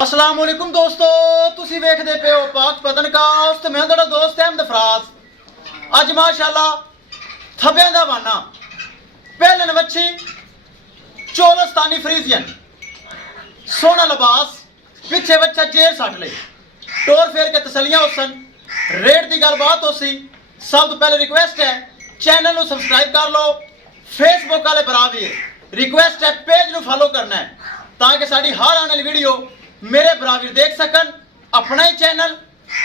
अस्सलाम वालेकुम दोस्तों, तुसी वेखदे पे हो पाक पतनकास्ट। मैं तुहाडा दोस्त अहमद फराज। अज माशाअल्लाह थब्बियां दा वाना पहलन वच्छी चोलस्तानी फ्रीजियन सोहना लिबास पिछे बच्चा जेर सट ले टोर फेर के तसलियां होसन रेट की गलबात हो सी। सब तो पहले रिक्वेस्ट है चैनल को सबसक्राइब कर लो। फेसबुक वाले बराबर रिक्वेस्ट है पेज को फॉलो करना है ताकि साड़ी हर आने वाली वीडियो मेरे बराबर देख सकन। अपना ही चैनल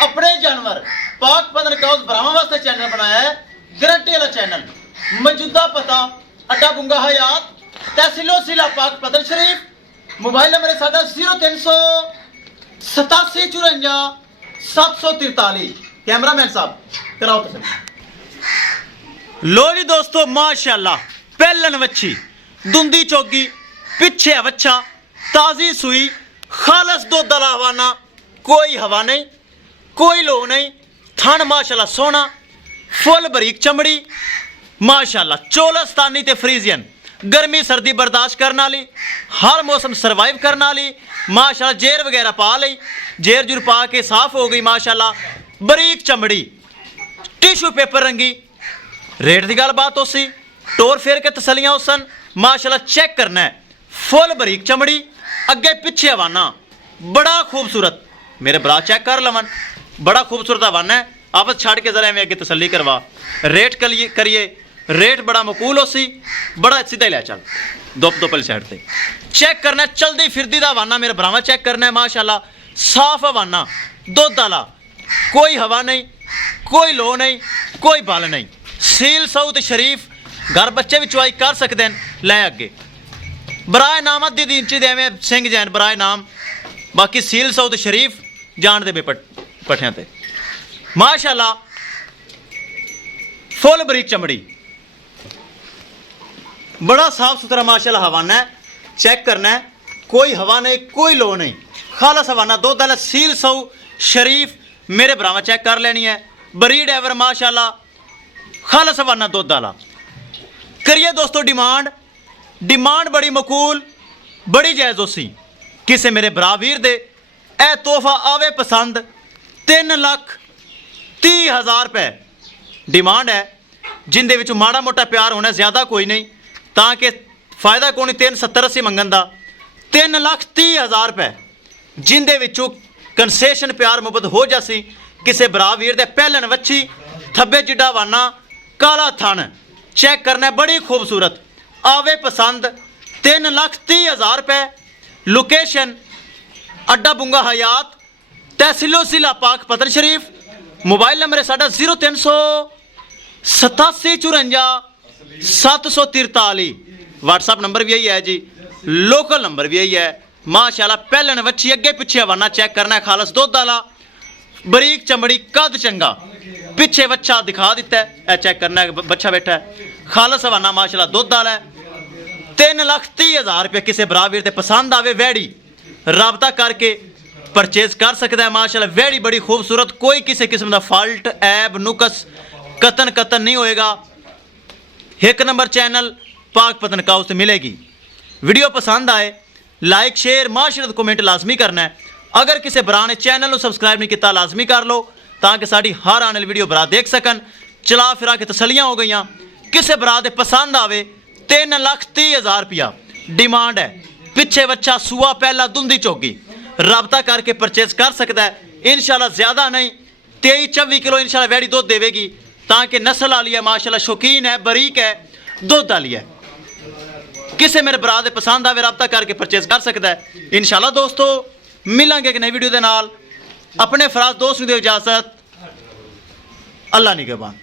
अपने ही जानवर पाक पतनकास्ट बरावां वास्ते चैनल बनाया है, गारंटी वाला चैनल। मौजूदा पता अड्डा बुंगा हयात तहसीलो जिला पाक पतन शरीफ। मोबाइल नंबर है साडा 038454 कैमरामैन साहब कराओ तसल्ली। लो जी दोस्तों माशाअल्लाह पहलन वच्छी दुंदी चौगी पिछे वच्छा ताजी सुई खालस दुध वाला हवाना, कोई हवा नहीं कोई लो नहीं। थन माशाअल्लाह सोहना फुल बरीक चमड़ी माशाअल्लाह चोलस्तानी ते फ्रीजियन गर्मी सर्दी बर्दाश्त करने वाली हर मौसम सर्वाइव करने वाली माशाअल्लाह। जेर वगैरह पा ली जेर जुर पा के साफ हो गई माशाअल्लाह। बरीक चमड़ी टिशू पेपर रंगी। रेट की गलबात हो सी टोर फेर के तसलियां हो सन माशाअल्लाह। चेक करना है फुल बरीक चमड़ी अगे पिछे हवाना बड़ा खूबसूरत। मेरे बरा चेक कर लवन बड़ा खूबसूरत हवाना है। आपस छड़ के जरा मैं अगे तसली करवा रेट करिए। रेट बड़ा मकूल हो सी बड़ा सीधा लिया चल दो पहले साइड से चेक करना है। चलती फिरदी का हवाना मेरे बरावा चेक करना है माशाअल्लाह। साफ हवाना दुध वाला कोई हवा नहीं कोई लो नहीं कोई बल नहीं। सील साउथ शरीफ घर बच्चे भी चुवाई कर सकते हैं। लै अगे बराए नाम अद्धी इंची देवें सिंह जैन बराए नाम। बाकी सील साउथ शरीफ जान दे पट्ठियां ते माशाअल्लाह फुल बरीक चमड़ी बड़ा साफ सुथरा माशाअल्लाह हवाना है। चेक करना है कोई हवा नहीं कोई लो नहीं खालस हवाना दुध वाला सील साउ शरीफ मेरे बरावा चेक कर लेनी है। बरीड एवर माशाअल्लाह खालस हवाना दुध वाला। करिए दोस्तों डिमांड बड़ी मकूल बड़ी जायज़ हो सी। किसे मेरे बरावीर दे ए तोहफा आवे पसंद 3,30,000 रुपए डिमांड है जिंदे विच माड़ा मोटा प्यार होना ज़्यादा कोई नहीं ताकि फायदा कोई नहीं। 370 मंगन का 3,30,000 रुपए जिंदे विचों कंसेशन प्यार मुहब्बत हो जासी। किसे बरावीर दे पहलन वच्छी थब्बे जिड्डा वाना काला थन चेक करना है बड़ी खूबसूरत आवे पसंद 3,30,000 रुपए। लोकेशन अड्डा बुंगा हयात तहसीलो जिला पाक पतन शरीफ। मोबाइल नंबर है साडा 038454 व्हाट्सअप नंबर भी यही है जी। लोकल नंबर भी यही है माशाअल्लाह। पहलन वच्छी अगे पिछे हवाना चेक करना है खालस दुध वाला बरीक चमड़ी कद चंगा पिछे बच्चा दिखा दिता है। चेक करना है बच्चा बैठा है खालस हवाना माशाअल्लाह दुध वाला है। 3,30,000 रुपये किसी बरावीर से पसंद आवे वैड़ी राबता करके परचेज कर सकता है माशाअल्लाह। वैड़ी बड़ी खूबसूरत कोई किसी किस्म का फॉल्ट ऐब नुकस कतन नहीं होएगा। एक नंबर चैनल पाक पतनकास्ट मिलेगी। वीडियो पसंद आए लाइक शेयर माशरत कमेंट लाजमी करना है। अगर किसी बरा ने चैनल को सबसक्राइब नहीं किया लाजमी कर लो ताकि साड़ी हर आने वाली वीडियो बरा देख सकन। चला फिरा के तसलियां हो गई। किसी बरा दे पसंद आवे 3,30,000 रुपया डिमांड है। पिछे बच्चा सुआ पहला दुंदी चौकी राबता करके परचेज कर सकता है इंशाल्लाह। ज़्यादा नहीं 23-24 किलो इंशाल्लाह वैड़ी दुध देवेगी ताकि नस्ल वाली है माशाल्लाह। शौकीन है बरीक है दुध वाली है। किसी मेरे बरा दे पसंद आवे राबता करके परचेज कर सकता है इंशाल्लाह। दोस्तों मिलेंगे एक नई वीडियो के नाल। अपने फराज दोस्त को दो इजाजत। अल्लाह निगहबान।